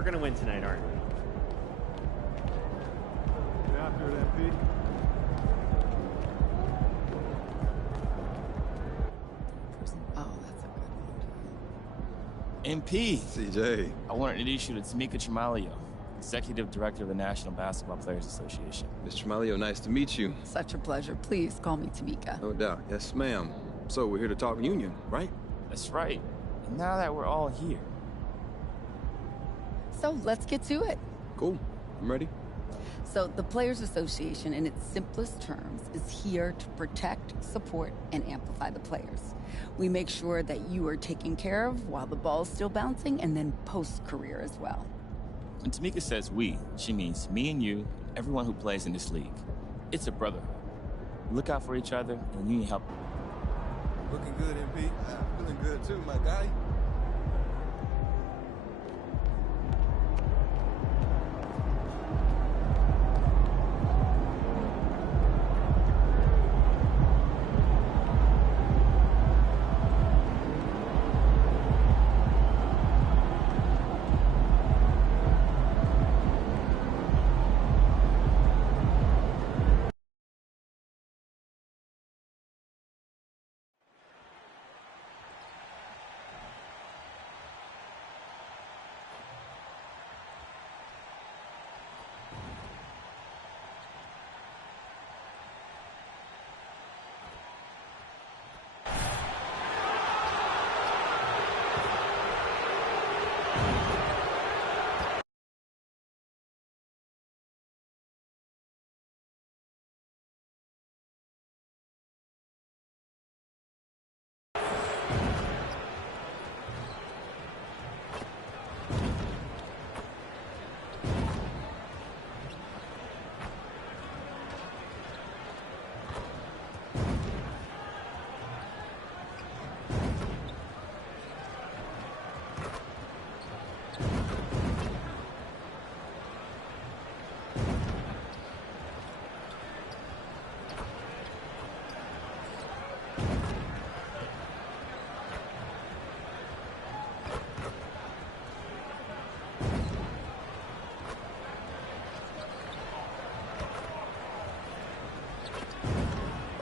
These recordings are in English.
We're going to win tonight, aren't we? Get after it, MP. Oh, that's a good one. MP. CJ. I want to introduce you to Tamika Tremalio, Executive Director of the National Basketball Players Association. Ms. Tremalio, nice to meet you. Such a pleasure. Please call me Tamika. No doubt. Yes, ma'am. So we're here to talk union, right? That's right. And now that we're all here. So let's get to it. Cool. I'm ready. So the Players Association, in its simplest terms, is here to protect, support, and amplify the players. We make sure that you are taken care of while the ball's still bouncing, and then post-career as well. When Tamika says we, she means me and you, and everyone who plays in this league. It's a brotherhood. We look out for each other, and you need help. Looking good, MP. Feeling good too, my guy.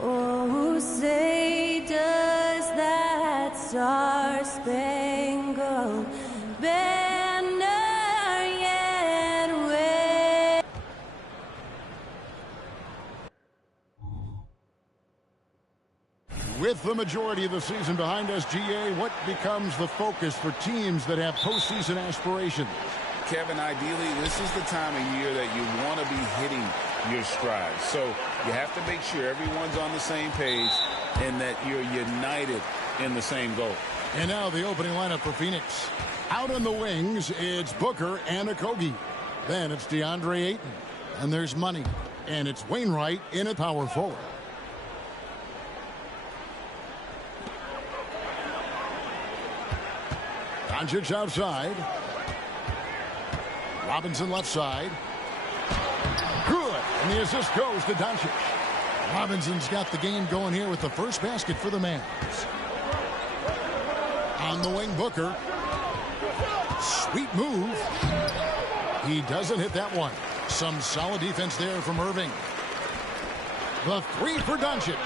Oh, say does that star-spangled banner yet wave? With the majority of the season behind us, GA, what becomes the focus for teams that have postseason aspirations? Kevin, ideally, this is the time of year that you want to be hitting your stride. So you have to make sure everyone's on the same page and that you're united in the same goal. And now the opening lineup for Phoenix. Out on the wings, it's Booker and Okogie. Then it's DeAndre Ayton. And there's Money. And it's Wainwright in at power forward. Doncic outside. Robinson left side. Good. And the assist goes to Doncic. Robinson's got the game going here with the first basket for the Mavs. On the wing, Booker. Sweet move. He doesn't hit that one. Some solid defense there from Irving. The three for Doncic.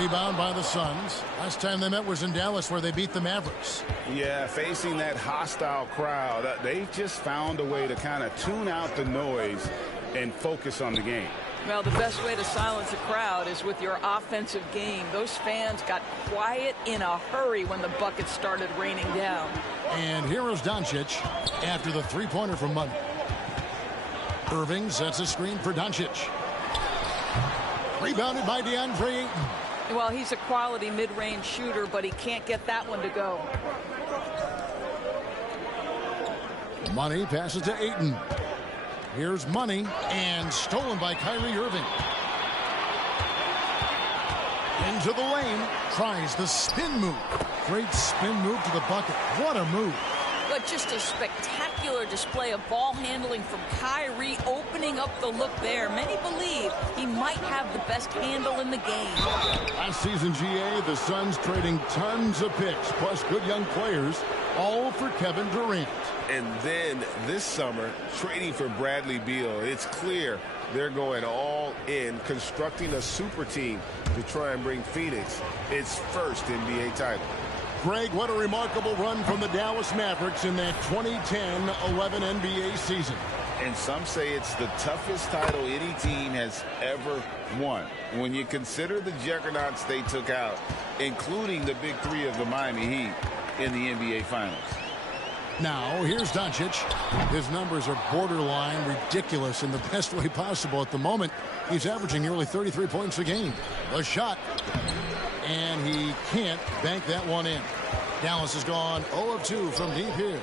Rebound by the Suns. Last time they met was in Dallas, where they beat the Mavericks. Yeah, facing that hostile crowd, they've just found a way to kind of tune out the noise and focus on the game. Well, the best way to silence a crowd is with your offensive game. Those fans got quiet in a hurry when the buckets started raining down. And here is Doncic after the three-pointer from Money. Irving sets a screen for Doncic. Rebounded by DeAndre Ayton. Well, he's a quality mid-range shooter, but he can't get that one to go. Money passes to Ayton. Here's Money, and stolen by Kyrie Irving. Into the lane, tries the spin move. Great spin move to the bucket. What a move. But just a spectacular display of ball handling from Kyrie, opening up the look there. Many believe he might have the best handle in the game. Last season, GA, the Suns trading tons of picks, plus good young players, all for Kevin Durant. And then this summer, trading for Bradley Beal. It's clear they're going all in, constructing a super team to try and bring Phoenix its first NBA title. Greg, what a remarkable run from the Dallas Mavericks in that 2010-11 NBA season. And some say it's the toughest title any team has ever won. When you consider the juggernauts they took out, including the big three of the Miami Heat in the NBA Finals. Now, here's Doncic. His numbers are borderline ridiculous in the best way possible at the moment. He's averaging nearly 33 points a game. The shot. And he can't bank that one in. Dallas has gone 0 of 2 from deep here.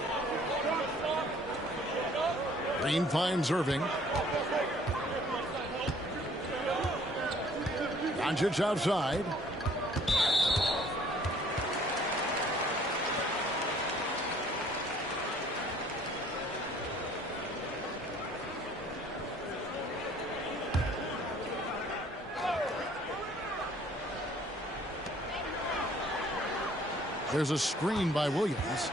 Green finds Irving. Doncic outside. There's a screen by Williams.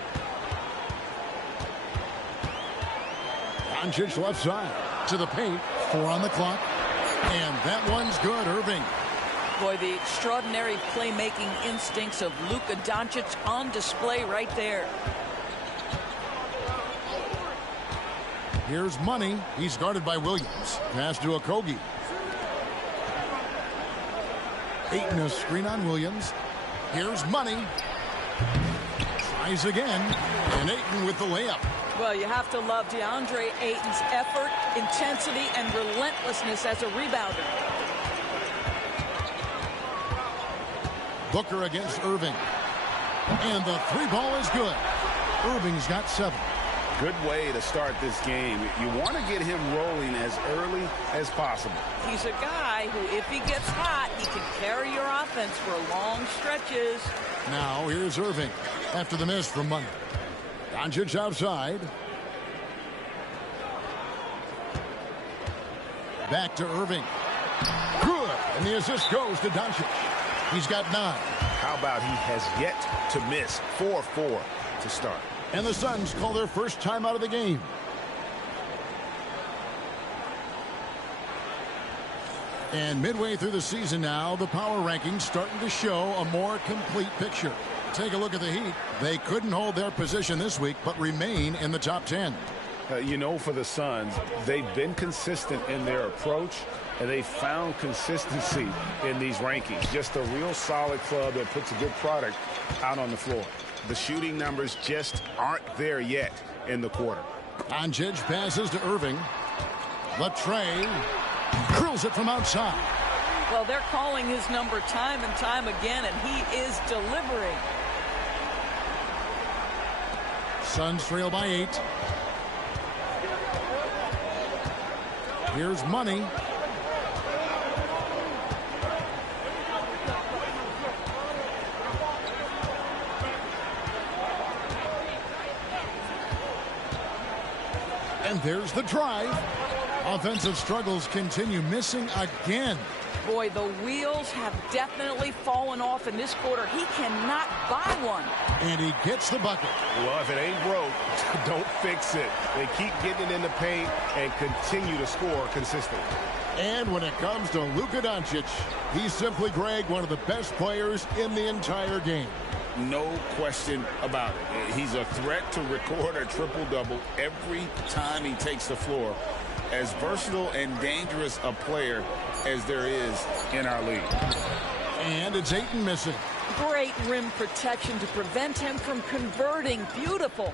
Doncic left side to the paint. 4 on the clock. And that one's good. Irving. Boy, the extraordinary playmaking instincts of Luka Doncic on display right there. Here's Money. He's guarded by Williams. Pass to Okogie. Ayton a screen on Williams. Here's Money. Tries again. And Ayton with the layup. Well, you have to love DeAndre Ayton's effort, intensity, and relentlessness as a rebounder. Booker against Irving. And the three ball is good. Irving's got 7. Good way to start this game. You want to get him rolling as early as possible. He's a guy who, if he gets hot, he can carry your offense for long stretches. Now here's Irving after the miss from Money. Doncic outside. Back to Irving. Good. And the assist goes to Doncic. He's got 9. How about he has yet to miss? 4-4 to start. And the Suns call their first time out of the game. And midway through the season now, the power rankings starting to show a more complete picture. Take a look at the Heat. They couldn't hold their position this week, but remain in the top 10. You know, for the Suns, they've been consistent in their approach, and they found consistency in these rankings. Just a real solid club that puts a good product out on the floor. The shooting numbers just aren't there yet in the quarter. Doncic passes to Irving. Latrey curls it from outside. Well, they're calling his number time and time again, and he is delivering. Suns trail by 8. Here's Money. And there's the drive. Offensive struggles continue, missing again. Boy, the wheels have definitely fallen off in this quarter. He cannot buy one. And he gets the bucket. Well, if it ain't broke, don't fix it. They keep getting it in the paint and continue to score consistently. And when it comes to Luka Doncic, he's simply, Greg, one of the best players in the entire game. No question about it. He's a threat to record a triple-double every time he takes the floor. As versatile and dangerous a player as there is in our league. And it's Ayton missing. Great rim protection to prevent him from converting. Beautiful.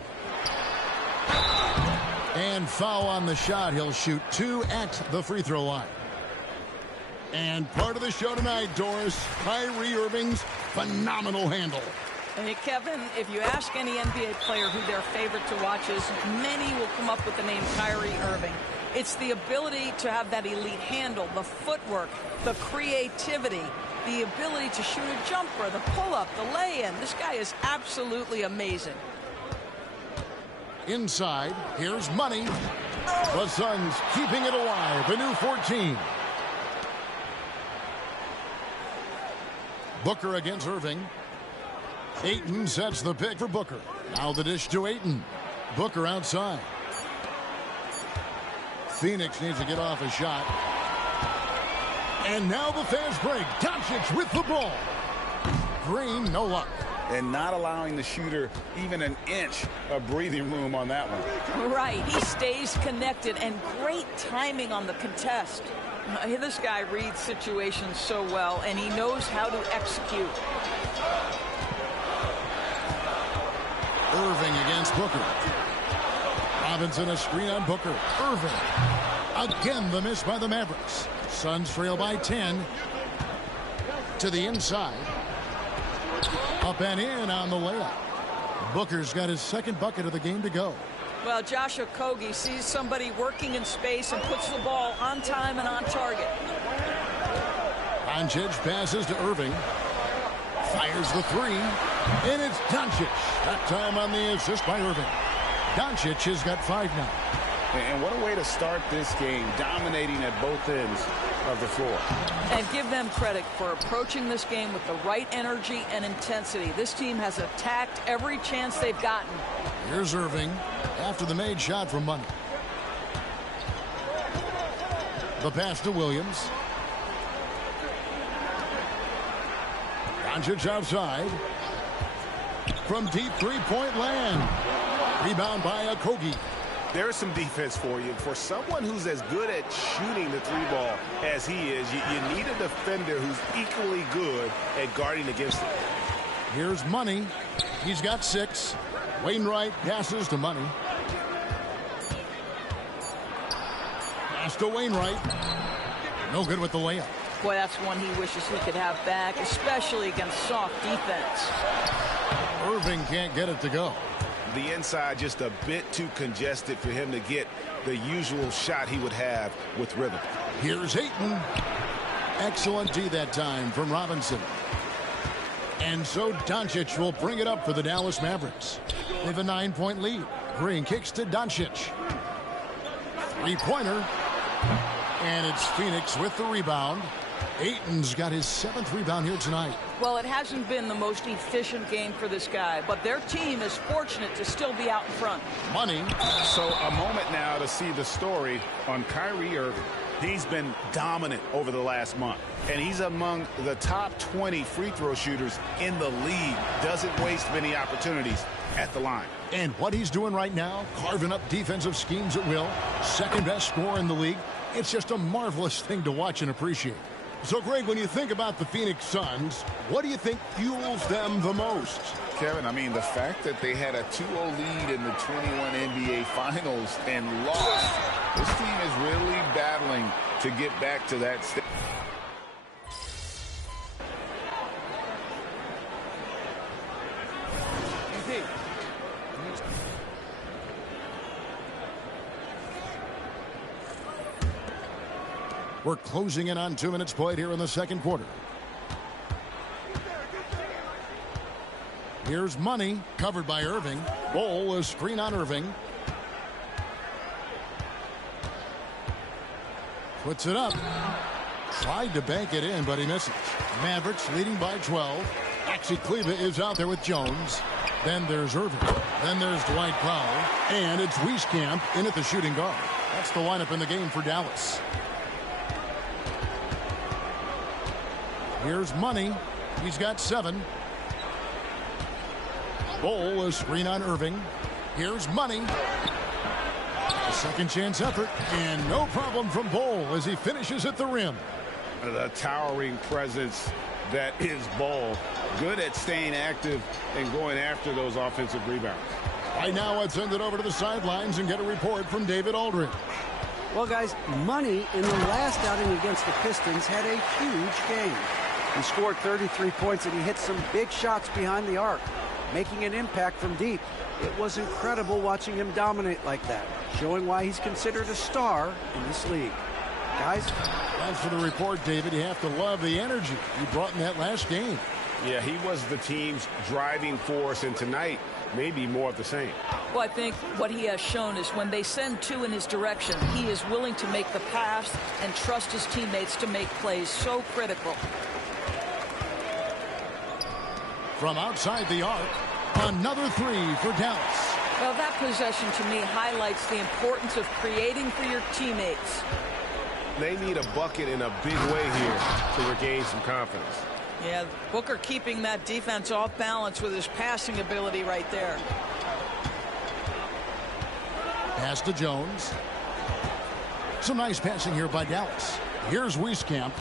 And foul on the shot. He'll shoot 2 at the free throw line. And part of the show tonight, Doris, Kyrie Irving's phenomenal handle. Hey, Kevin, if you ask any NBA player who their favorite to watch is, many will come up with the name Kyrie Irving. It's the ability to have that elite handle, the footwork, the creativity, the ability to shoot a jumper, the pull-up, the lay-in. This guy is absolutely amazing. Inside, here's Money. The Suns keeping it alive, a new 14. Booker against Irving. Ayton sets the pick for Booker. Now the dish to Ayton. Booker outside. Phoenix needs to get off a shot. And now the fast break. Doncic with the ball. Green, no luck. And not allowing the shooter even an inch of breathing room on that one. Right. He stays connected, and great timing on the contest. This guy reads situations so well, and he knows how to execute. Irving against Booker. Robinson a screen on Booker. Irving. Again the miss by the Mavericks. Suns trail by 10. To the inside. Up and in on the layup. Booker's got his second bucket of the game to go. Well, Josh Okogie sees somebody working in space and puts the ball on time and on target. Doncic passes to Irving. Fires the three. And it's Doncic. That time on the assist by Irving. Doncic has got 5 now. And what a way to start this game, dominating at both ends of the floor. And give them credit for approaching this game with the right energy and intensity. This team has attacked every chance they've gotten. Here's Irving after the made shot from Money. The pass to Williams. Doncic outside. From deep three-point land. Rebound by Okogie. There's some defense for you. For someone who's as good at shooting the three ball as he is, you need a defender who's equally good at guarding against it. Here's Money. He's got 6. Wainwright passes to Money. Pass to Wainwright. No good with the layup. Boy, that's one he wishes he could have back, especially against soft defense. Irving can't get it to go. The inside just a bit too congested for him to get the usual shot he would have with rhythm. Here's Ayton. Excellent D that time from Robinson. And so Doncic will bring it up for the Dallas Mavericks. They have a 9-point lead. Green kicks to Doncic. Three-pointer. And it's Phoenix with the rebound. Ayton's got his 7th rebound here tonight. Well, it hasn't been the most efficient game for this guy, but their team is fortunate to still be out in front. Money. So a moment now to see the story on Kyrie Irving. He's been dominant over the last month, and he's among the top 20 free throw shooters in the league. Doesn't waste many opportunities at the line. And what he's doing right now, carving up defensive schemes at will, second best scorer in the league. It's just a marvelous thing to watch and appreciate. So, Greg, when you think about the Phoenix Suns, what do you think fuels them the most? Kevin, I mean, the fact that they had a 2-0 lead in the 21 NBA Finals and lost, this team is really battling to get back to that stage. We're closing in on 2 minutes played here in the second quarter. Here's Money, covered by Irving. Ball, a screen on Irving. Puts it up. Tried to bank it in, but he misses. Mavericks leading by 12. Maxi Kleber is out there with Jones. Then there's Irving. Then there's Dwight Powell. And it's Wieskamp in at the shooting guard. That's the lineup in the game for Dallas. Here's Money. He's got 7. Ball, a screen on Irving. Here's Money. A second chance effort. And no problem from Ball as he finishes at the rim. The towering presence that is Ball. Good at staying active and going after those offensive rebounds. Right now, let's send it over to the sidelines and get a report from David Aldridge. Well, guys, Money in the last outing against the Pistons had a huge game. He scored 33 points and he hit some big shots behind the arc, making an impact from deep. It was incredible watching him dominate like that, showing why he's considered a star in this league. Guys? Thanks for the report, David. You have to love the energy you brought in that last game. Yeah, he was the team's driving force, and tonight, maybe more of the same. Well, I think what he has shown is when they send two in his direction, he is willing to make the pass and trust his teammates to make plays. So critical. From outside the arc, another three for Dallas. Well, that possession to me highlights the importance of creating for your teammates. They need a bucket in a big way here to regain some confidence. Yeah, Booker keeping that defense off balance with his passing ability right there. Pass to Jones. Some nice passing here by Dallas. Here's Wieskamp.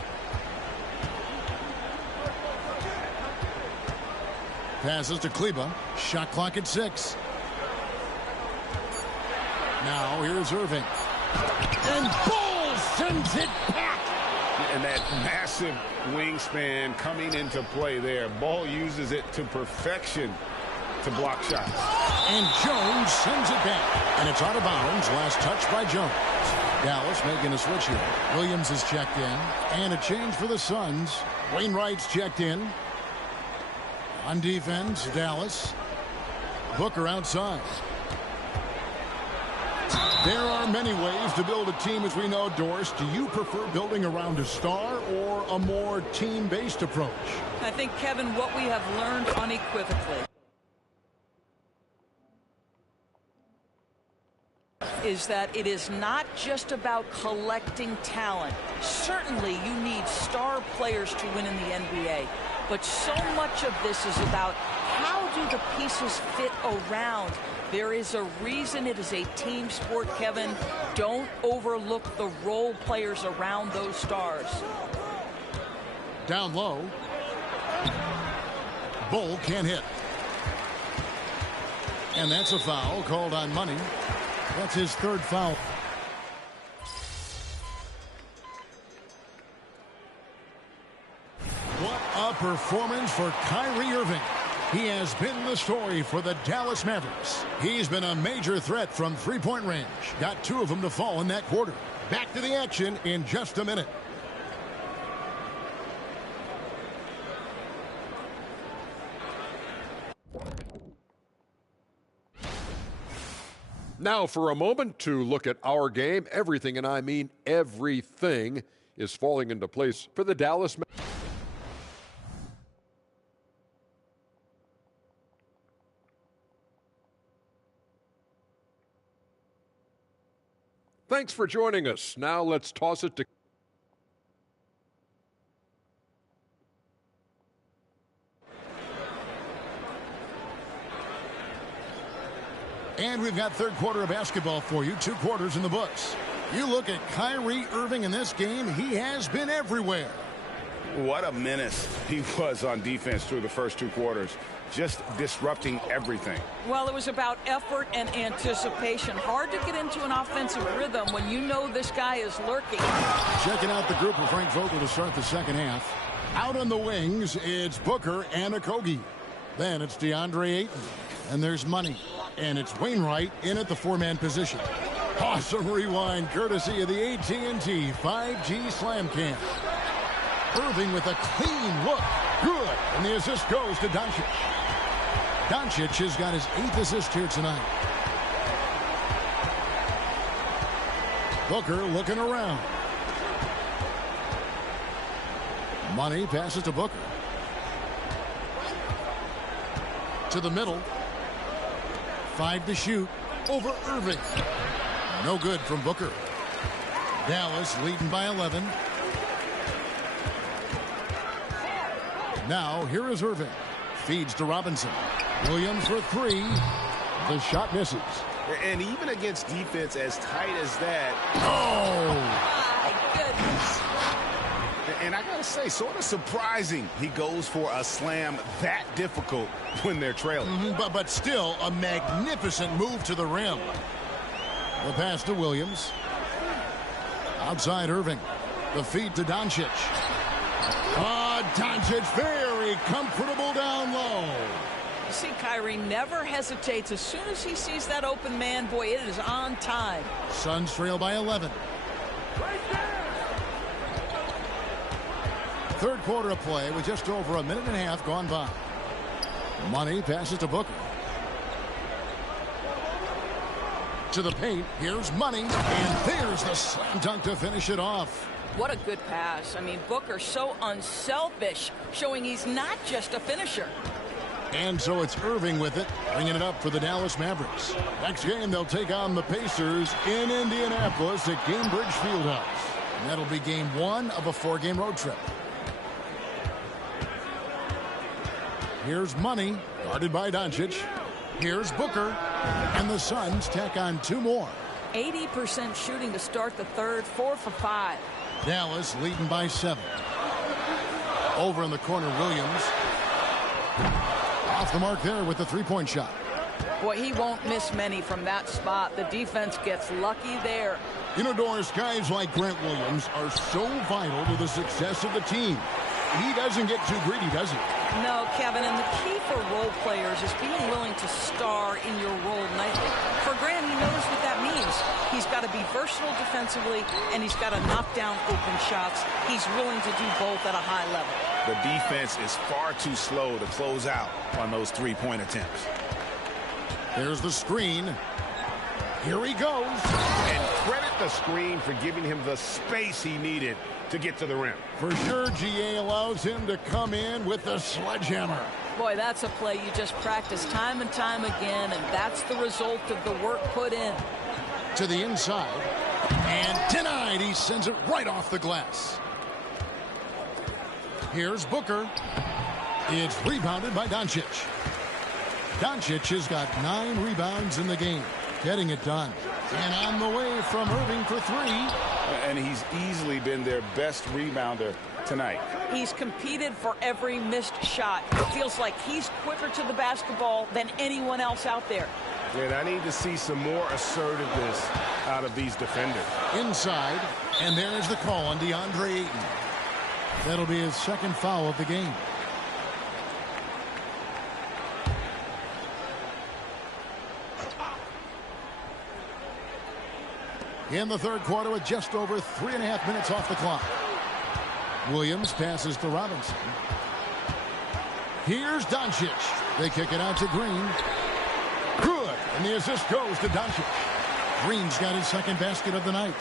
Passes to Kleba. Shot clock at 6. Now here's Irving. And Bull sends it back. And that massive wingspan coming into play there. Ball uses it to perfection to block shots. And Jones sends it back. And it's out of bounds. Last touch by Jones. Dallas making a switch here. Williams is checked in. And a change for the Suns. Wainwright's checked in. On defense, Dallas. Booker outside. There are many ways to build a team, as we know, Doris. Do you prefer building around a star or a more team-based approach? I think, Kevin, what we have learned unequivocally is that it is not just about collecting talent. Certainly, you need star players to win in the NBA. But so much of this is about how do the pieces fit around. There is a reason it is a team sport, Kevin. Don't overlook the role players around those stars. Down low. Bull can't hit. And that's a foul called on Money. That's his third foul. What a performance for Kyrie Irving. He has been the story for the Dallas Mavericks. He's been a major threat from three-point range. Got 2 of them to fall in that quarter. Back to the action in just a minute. Now for a moment to look at our game. Everything, and I mean everything, is falling into place for the Dallas Mavericks. Thanks for joining us. Now let's toss it to And we've got third quarter of basketball for you. 2 quarters in the books. You look at Kyrie Irving in this game, he has been everywhere. What a menace he was on defense through the first 2 quarters. Just disrupting everything. Well, it was about effort and anticipation. Hard to get into an offensive rhythm when you know this guy is lurking. Checking out the group of Frank Vogel to start the second half. Out on the wings, it's Booker and Okogie. Then it's DeAndre Ayton. And there's Money. And it's Wainwright in at the 4-man position. Awesome rewind courtesy of the AT&T 5G Slam Cam. Irving with a clean look. Good. And the assist goes to Doncic. Doncic has got his 8th assist here tonight. Booker looking around. Money passes to Booker. To the middle. 5 to shoot over Irving. No good from Booker. Dallas leading by 11. Now here is Irving. Feeds to Robinson. Williams for 3. The shot misses. And even against defense as tight as that. Oh! My goodness. And I got to say, sort of surprising he goes for a slam that difficult when they're trailing. But still a magnificent move to the rim. The pass to Williams. Outside Irving. The feed to Doncic. Doncic very comfortable down low. You see, Kyrie never hesitates. As soon as he sees that open man, boy, it is on time. Suns trail by 11. third quarter of play with just over a minute and a half gone by. Money passes to Booker. To the paint. Here's Money. And there's the slam dunk to finish it off. What a good pass. I mean, Booker so unselfish, showing he's not just a finisher. And so it's Irving with it, bringing it up for the Dallas Mavericks. Next game, they'll take on the Pacers in Indianapolis at Gainbridge Fieldhouse. And that'll be game 1 of a 4-game road trip. Here's Money, guarded by Doncic. Here's Booker, and the Suns tack on 2 more. 80% shooting to start the third, 4 for 5. Dallas leading by 7. Over in the corner, Williams. Off the mark there with the three-point shot. Boy, he won't miss many from that spot. The defense gets lucky there. You know, Doris, guys like Grant Williams are so vital to the success of the team. He doesn't get too greedy, does he? No, Kevin, and the key for role players is being willing to star in your role nightly. For Grant, he knows what that means. He's got to be versatile defensively, and he's got to knock down open shots. He's willing to do both at a high level. The defense is far too slow to close out on those three-point attempts. There's the screen. Here he goes. And credit the screen for giving him the space he needed to get to the rim. For sure, GA allows him to come in with the sledgehammer. Boy, that's a play you just practice time and time again, and that's the result of the work put in. To the inside. And denied. He sends it right off the glass. Here's Booker. It's rebounded by Doncic. Doncic has got 9 rebounds in the game. Getting it done. And on the way from Irving for 3. And he's easily been their best rebounder tonight. He's competed for every missed shot. It feels like he's quicker to the basketball than anyone else out there. And I need to see some more assertiveness out of these defenders. Inside. And there's the call on DeAndre Ayton. That'll be his second foul of the game. In the third quarter with just over 3.5 minutes off the clock. Williams passes to Robinson. Here's Doncic. They kick it out to Green. Good. And the assist goes to Doncic. Green's got his second basket of the night.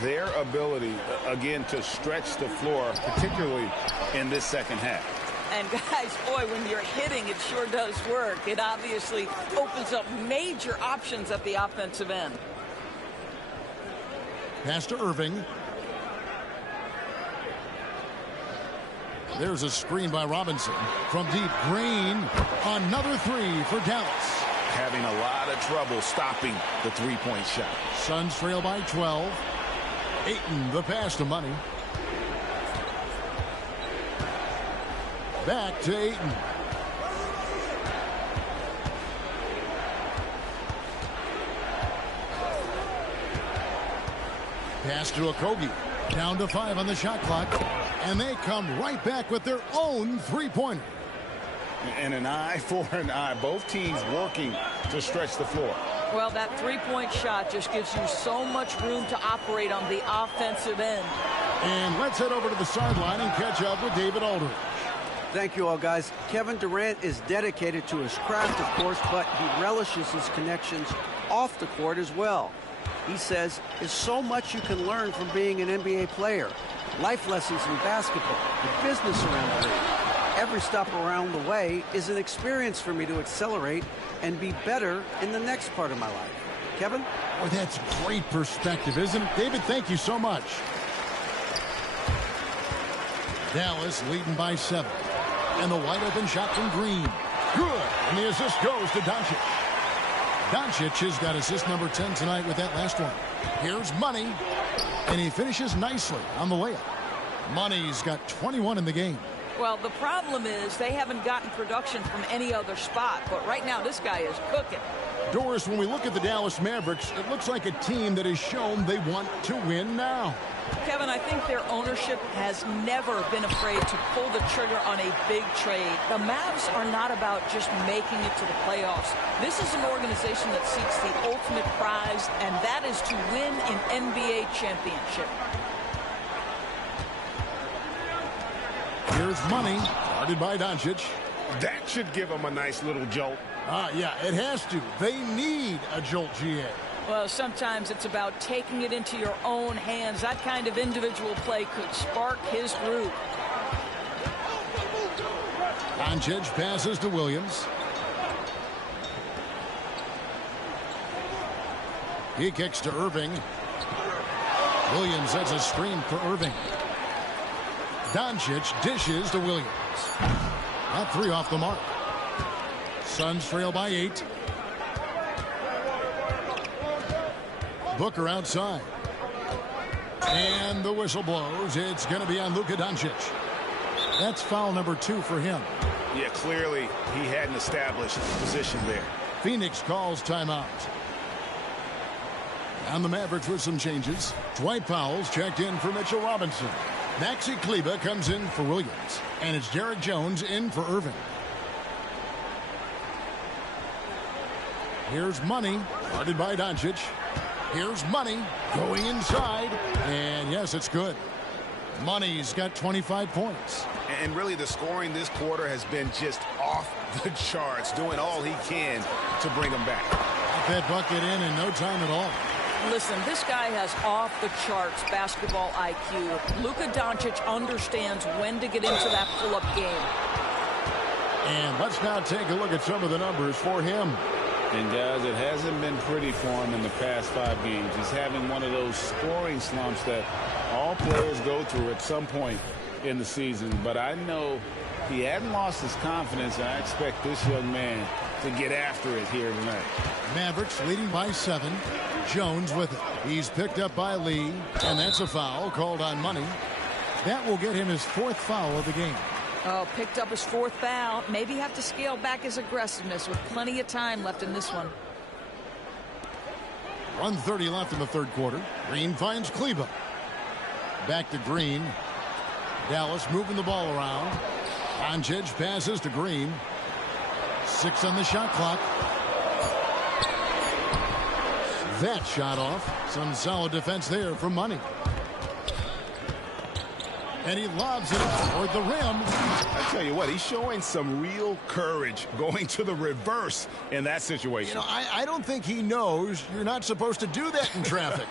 Their ability, again, to stretch the floor, particularly in this second half. And guys, boy, when you're hitting, it sure does work. It obviously opens up major options at the offensive end. Pass to Irving. There's a screen by Robinson. From deep, Green. Another 3 for Dallas. Having a lot of trouble stopping the three-point shot. Suns trail by 12. Ayton, the pass to Money. Back to Ayton. Pass to Okogie. Down to 5 on the shot clock. And they come right back with their own three-pointer. And an eye for an eye. Both teams working to stretch the floor. Well, that three-point shot just gives you so much room to operate on the offensive end. And let's head over to the sideline and catch up with David Aldridge. Thank you all, guys. Kevin Durant is dedicated to his craft, of course, but he relishes his connections off the court as well. He says there's so much you can learn from being an NBA player. Life lessons in basketball, the business around the league. Every stop around the way is an experience for me to accelerate and be better in the next part of my life. Kevin? Oh, that's great perspective, isn't it? David, thank you so much. Dallas leading by 7. And the wide open shot from Green. Good. And the assist goes to Doncic. Doncic has got assist number 10 tonight with that last one. Here's Money. And he finishes nicely on the layup. Money's got 21 in the game. Well, the problem is they haven't gotten production from any other spot. But right now, this guy is cooking. Doris, when we look at the Dallas Mavericks, it looks like a team that has shown they want to win now. Kevin, I think their ownership has never been afraid to pull the trigger on a big trade. The Mavs are not about just making it to the playoffs. This is an organization that seeks the ultimate prize, and that is to win an NBA championship. Here's money, guarded by Doncic. That should give him a nice little jolt. Yeah, it has to. They need a jolt, GA. Well, sometimes it's about taking it into your own hands. That kind of individual play could spark his groove. Doncic passes to Williams. He kicks to Irving. Williams sets a screen for Irving. Doncic dishes to Williams. That three off the mark. Suns trail by 8. Booker outside. And the whistle blows. It's going to be on Luka Doncic. That's foul number 2 for him. Yeah, clearly he hadn't established position there. Phoenix calls timeout. And the Mavericks with some changes. Dwight Powell's checked in for Mitchell Robinson. Maxi Kleber comes in for Williams. And it's Derek Jones in for Irving. Here's money, guarded by Doncic. Here's money, going inside. And yes, it's good. Money's got 25 points. And really the scoring this quarter has been just off the charts, doing all he can to bring them back. Got that bucket in no time at all. Listen, this guy has off-the-charts basketball IQ. Luka Doncic understands when to get into that pull-up game. And let's now take a look at some of the numbers for him. And, guys, it hasn't been pretty for him in the past 5 games. He's having one of those scoring slumps that all players go through at some point in the season. But I know he hadn't lost his confidence, and I expect this young man to get after it here tonight. Mavericks leading by 7. Jones with it. He's picked up by Lee, and that's a foul called on Money. That will get him his 4th foul of the game. Oh, picked up his 4th foul. Maybe have to scale back his aggressiveness with plenty of time left in this one. 1:30 left in the 3rd quarter. Green finds Kleber. Back to Green. Dallas moving the ball around. Doncic passes to Green. 6 on the shot clock. That shot off. Some solid defense there from Money. And he lobs it toward the rim. I tell you what, he's showing some real courage going to the reverse in that situation. You know, I don't think he knows you're not supposed to do that in traffic.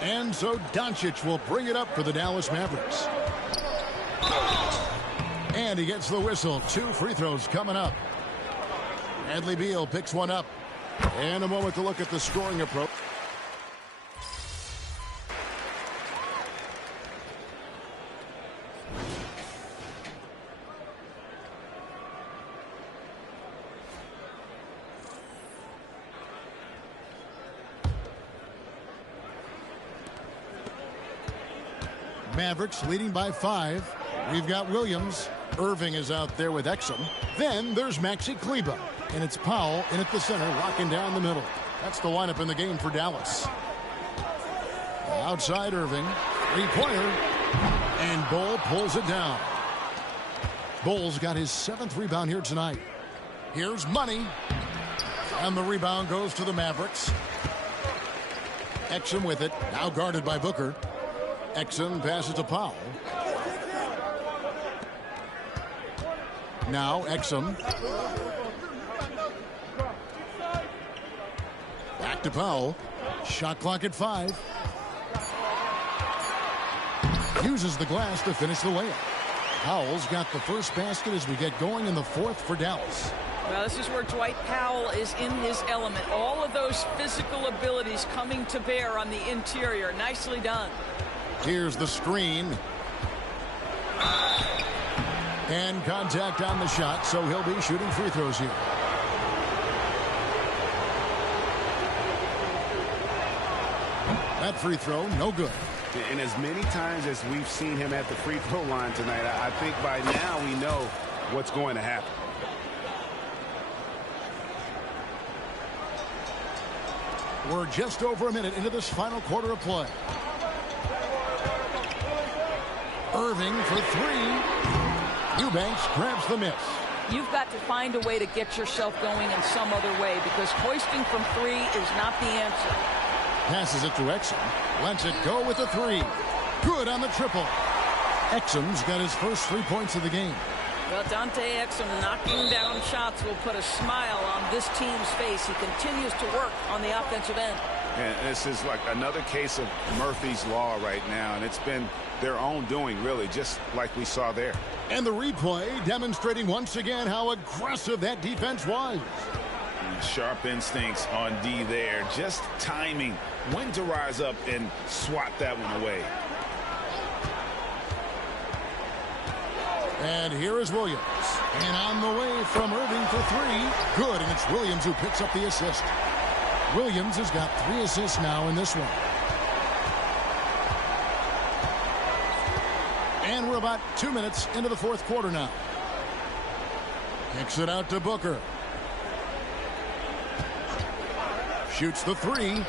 And so Doncic will bring it up for the Dallas Mavericks. And he gets the whistle. 2 free throws coming up. Bradley Beal picks one up. And a moment to look at the scoring approach. Mavericks leading by 5. We've got Williams. Irving is out there with Exum. Then there's Maxi Kleber. And it's Powell in at the center, locking down the middle. That's the lineup in the game for Dallas. Outside Irving. 3-pointer. And Bull pulls it down. Bull's got his 7th rebound here tonight. Here's Money. And the rebound goes to the Mavericks. Exum with it. Now guarded by Booker. Exum passes to Powell. Now Exum. Back to Powell. Shot clock at 5. Uses the glass to finish the layup. Powell's got the first basket as we get going in the 4th for Dallas. Well, this is where Dwight Powell is in his element. All of those physical abilities coming to bear on the interior. Nicely done. Here's the screen. And contact on the shot, so he'll be shooting free throws here. That free throw, no good. And as many times as we've seen him at the free throw line tonight, I think by now we know what's going to happen. We're just over a minute into this final quarter of play. Irving for 3. Eubanks grabs the miss. You've got to find a way to get yourself going in some other way, because hoisting from 3 is not the answer. Passes it to Exum. Lets it go with the 3. Good on the triple. Exum's got his first 3 points of the game. Well, Dante Exum knocking down shots will put a smile on this team's face. He continues to work on the offensive end. And this is like another case of Murphy's Law right now, and it's been their own doing, really, just like we saw there. And the replay demonstrating once again how aggressive that defense was. Sharp instincts on D there, just timing when to rise up and swat that one away. And here is Williams. And on the way from Irving for 3. Good, and it's Williams who picks up the assist. Williams has got 3 assists now in this one. And we're about 2 minutes into the fourth quarter now. Kicks it out to Booker. Shoots the 3.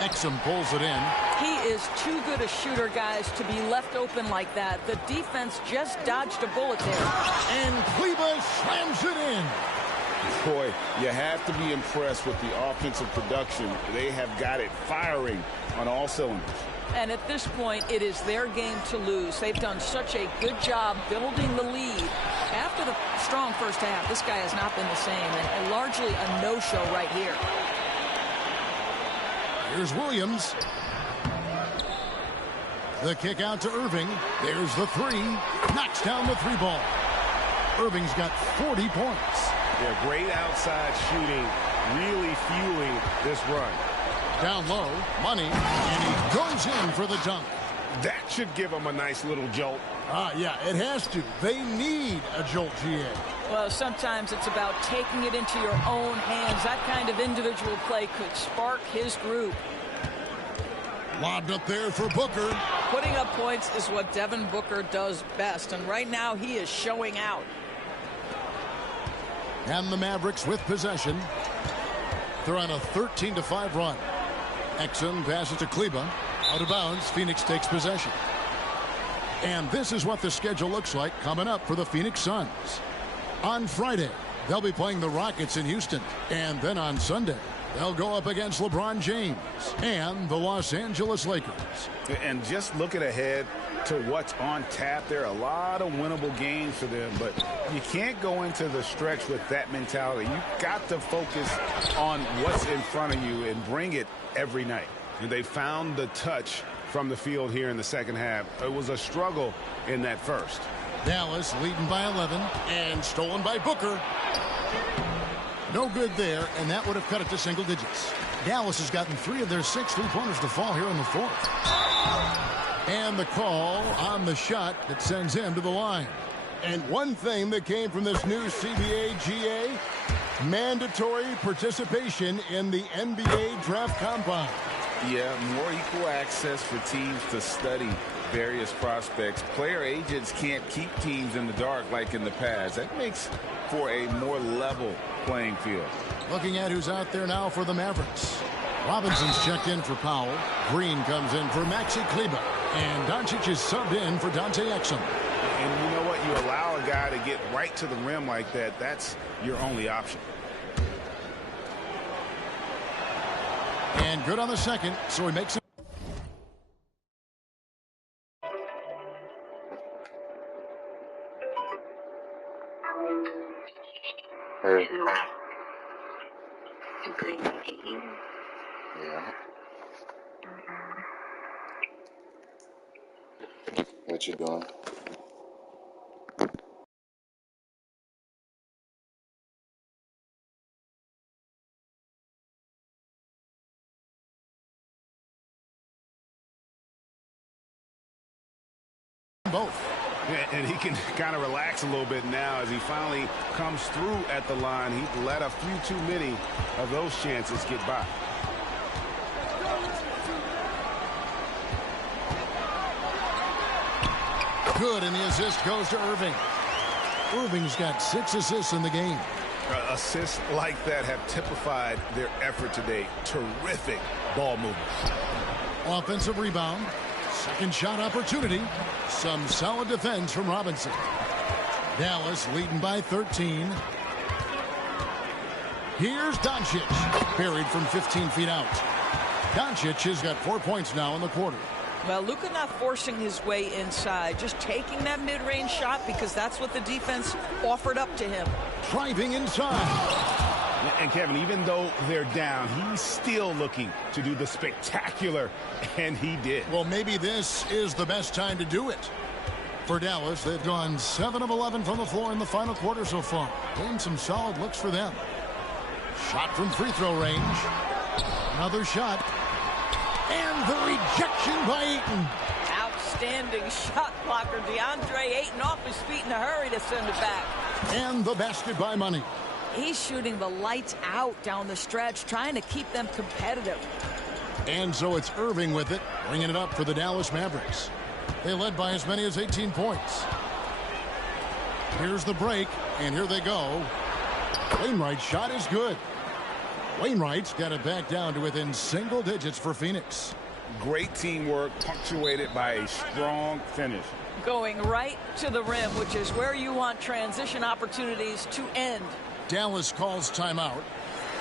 Exum pulls it in. He is too good a shooter, guys, to be left open like that. The defense just dodged a bullet there. And Kleba slams it in. Boy, you have to be impressed with the offensive production. They have got it firing on all cylinders. And at this point, it is their game to lose. They've done such a good job building the lead. After the strong first half, this guy has not been the same, and largely a no-show right here. Here's Williams. The kick out to Irving. There's the 3. Knocks down the 3 ball. Irving's got 40 points. Yeah, great outside shooting, really fueling this run. Down low, Money, and he goes in for the dunk. That should give them a nice little jolt. Yeah, it has to. They need a jolt, GA. Well, sometimes it's about taking it into your own hands. That kind of individual play could spark his group. Lobbed up there for Booker. Putting up points is what Devin Booker does best, and right now he is showing out. And the Mavericks with possession. They're on a 13-5 run. Exum passes to Kleba. Out of bounds, Phoenix takes possession. And this is what the schedule looks like coming up for the Phoenix Suns. On Friday, they'll be playing the Rockets in Houston. And then on Sunday, they'll go up against LeBron James and the Los Angeles Lakers. And just looking ahead to what's on tap, there are a lot of winnable games for them, but you can't go into the stretch with that mentality. You've got to focus on what's in front of you and bring it every night. And they found the touch from the field here in the second half. It was a struggle in that first. Dallas leading by 11 and stolen by Booker. No good there, and that would have cut it to single digits. Dallas has gotten 3 of their 6 3-pointers to fall here in the fourth. And the call on the shot that sends him to the line. And one thing that came from this new CBA GA, mandatory participation in the NBA draft combine. Yeah, more equal access for teams to study various prospects. Player agents can't keep teams in the dark like in the past. That makes for a more level playing field. Looking at who's out there now for the Mavericks. Robinson's checked in for Powell. Green comes in for Maxi Kleba. And Doncic is subbed in for Dante Exum. And you know what? You allow a guy to get right to the rim like that. That's your only option. And good on the second, so he makes it. Hey. Yeah. What you doing? Both. And he can kind of relax a little bit now as he finally comes through at the line. He let a few too many of those chances get by. Good, and the assist goes to Irving. Irving's got 6 assists in the game. Assists like that have typified their effort today. Terrific ball movement. Offensive rebound. Second shot opportunity. Some solid defense from Robinson. Dallas leading by 13. Here's Doncic. Buried from 15 feet out. Doncic has got 4 points now in the quarter. Well, Luka not forcing his way inside, just taking that mid-range shot because that's what the defense offered up to him. Driving inside. And Kevin, even though they're down, he's still looking to do the spectacular, and he did. Well, maybe this is the best time to do it. For Dallas, they've gone 7 of 11 from the floor in the final quarter so far. Getting some solid looks for them. Shot from free throw range. Another shot. And the rejection by Ayton. Outstanding shot blocker. DeAndre Ayton off his feet in a hurry to send it back. And the basket by Money. He's shooting the lights out down the stretch, trying to keep them competitive. And so it's Irving with it, bringing it up for the Dallas Mavericks. They led by as many as 18 points. Here's the break, and here they go. Wainwright's shot is good. Wainwright's got it back down to within single digits for Phoenix. Great teamwork, punctuated by a strong finish. Going right to the rim, which is where you want transition opportunities to end. Dallas calls timeout.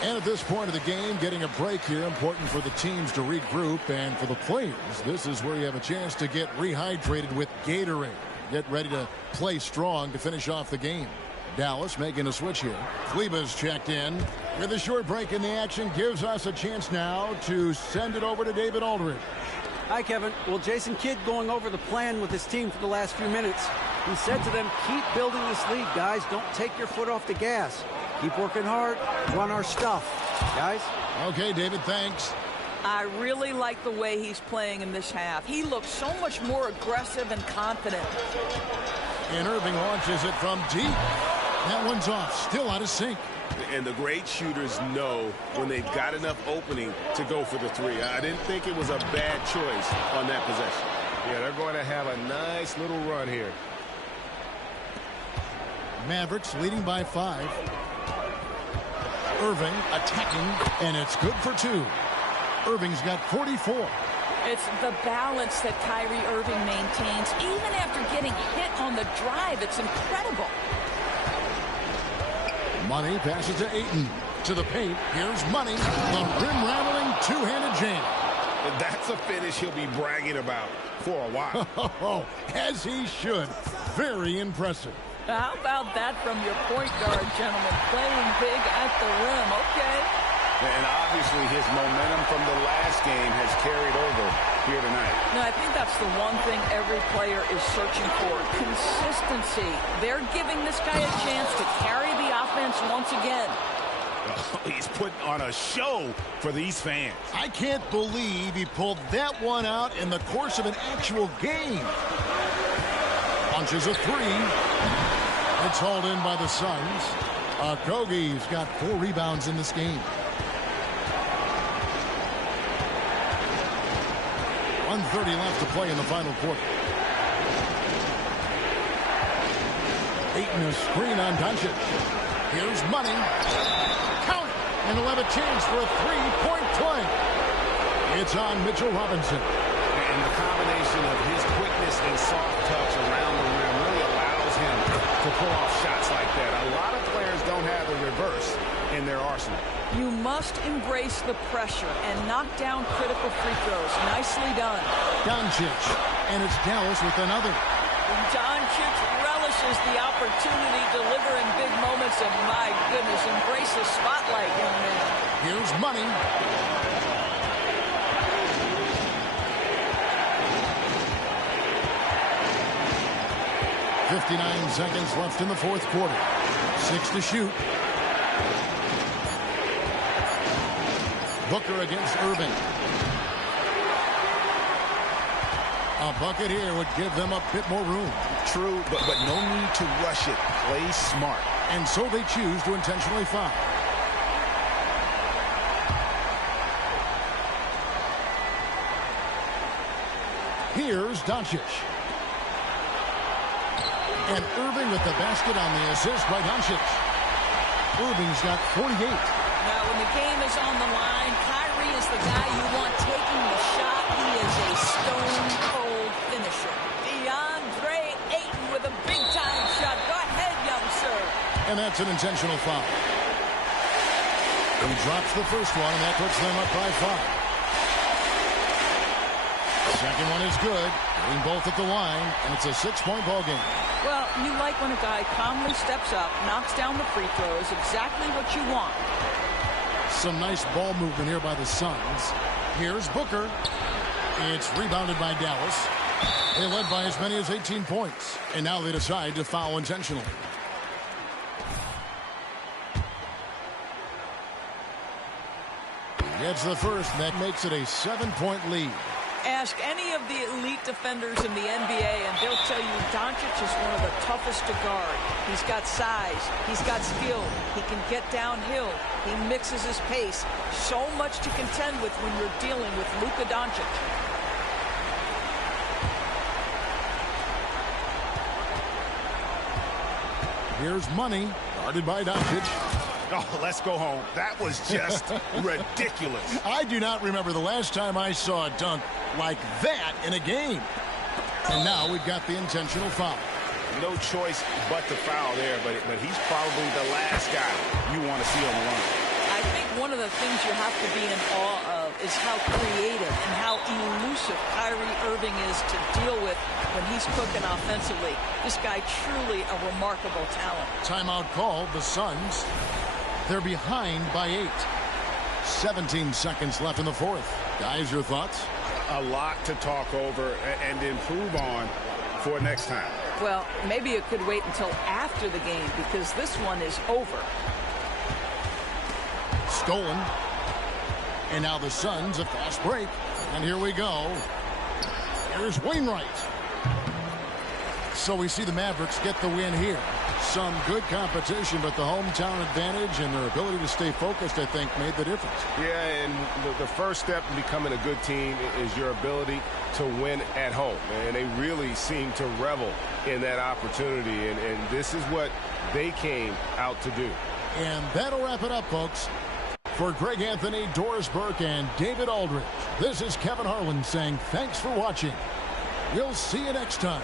And at this point of the game, getting a break here, important for the teams to regroup. And for the players, this is where you have a chance to get rehydrated with Gatorade. Get ready to play strong to finish off the game. Dallas making a switch here. Kleba's checked in. With a short break in the action, gives us a chance now to send it over to David Aldridge. Hi, Kevin. Well, Jason Kidd going over the plan with his team for the last few minutes. He said to them, keep building this lead, guys. Don't take your foot off the gas. Keep working hard. Run our stuff, guys. Okay, David, thanks. I really like the way he's playing in this half. He looks so much more aggressive and confident. And Irving launches it from deep. That one's off, still out of sync. And the great shooters know when they've got enough opening to go for the three. I didn't think it was a bad choice on that possession. Yeah, they're going to have a nice little run here. Mavericks leading by 5. Irving attacking, and it's good for 2. Irving's got 44. It's the balance that Kyrie Irving maintains, even after getting hit on the drive. It's incredible. Money passes to Ayton. To the paint. Here's Money. The rim-rattling two-handed jam. That's a finish he'll be bragging about for a while. As he should. Very impressive. How about that from your point guard, gentlemen? Playing big at the rim. Okay. And obviously his momentum from the last game has carried over here tonight. No, I think that's the one thing every player is searching for. Consistency. They're giving this guy a chance to carry the offense once again. He's putting on a show for these fans. I can't believe he pulled that one out in the course of an actual game. Punches a 3. It's hauled in by the Suns. Okogie's got 4 rebounds in this game. 1:30 left to play in the final quarter. Ayton a screen on Doncic. Here's Money. Count it. And he'll have a chance for a 3-point play. It's on Mitchell Robinson. And the combination of his quickness and soft touch around the rim really allows him to pull off shots like that. A lot of players don't have the reverse in their arsenal. You must embrace the pressure and knock down critical free throws. Nicely done. Doncic. And it's Dallas with another. Doncic relishes the opportunity to deliver in big moments, and my goodness, embrace the spotlight, young man. Here's Money. .59 seconds left in the fourth quarter. 6 to shoot. Booker against Irving. A bucket here would give them a bit more room. True, but no need to rush it. Play smart. And so they choose to intentionally foul. Here's Doncic. And Irving with the basket on the assist by Doncic. Irving's got 48. Now, when the game is on the line, Kyrie is the guy you want taking the shot. He is a stone-cold finisher. DeAndre Ayton with a big-time shot. Go ahead, young sir. And that's an intentional foul. He drops the first one, and that puts them up by 5. Second one is good. Getting both at the line, and it's a 6-point ball game. Well, you like when a guy calmly steps up, knocks down the free throws, exactly what you want. Some nice ball movement here by the Suns. Here's Booker. It's rebounded by Dallas. They led by as many as 18 points, and now they decide to foul intentionally. Gets the first, and that makes it a 7-point lead. Ask any of the elite defenders in the NBA, and they'll tell you Doncic is one of the toughest to guard. He's got size. He's got skill. He can get downhill. He mixes his pace. So much to contend with when you're dealing with Luka Doncic. Here's Money, guarded by Doncic. Oh, let's go home. That was just ridiculous. I do not remember the last time I saw a dunk like that in a game. And now we've got the intentional foul. No choice but to foul there, but he's probably the last guy you want to see on the line. I think one of the things you have to be in awe of is how creative and how elusive Kyrie Irving is to deal with when he's cooking offensively. This guy truly a remarkable talent. Timeout called. The Suns, they're behind by 8. 17 seconds left in the fourth. Guys, your thoughts? A lot to talk over and improve on for next time. Well, maybe it could wait until after the game because this one is over. Stolen. And now the Suns, a fast break. And here we go. Here's Wainwright. So we see the Mavericks get the win here. Some good competition, but the hometown advantage and their ability to stay focused, I think, made the difference. Yeah, and the first step in becoming a good team is your ability to win at home. And they really seem to revel in that opportunity, and this is what they came out to do. And that'll wrap it up, folks. For Greg Anthony, Doris Burke, and David Aldridge, this is Kevin Harlan saying thanks for watching. We'll see you next time.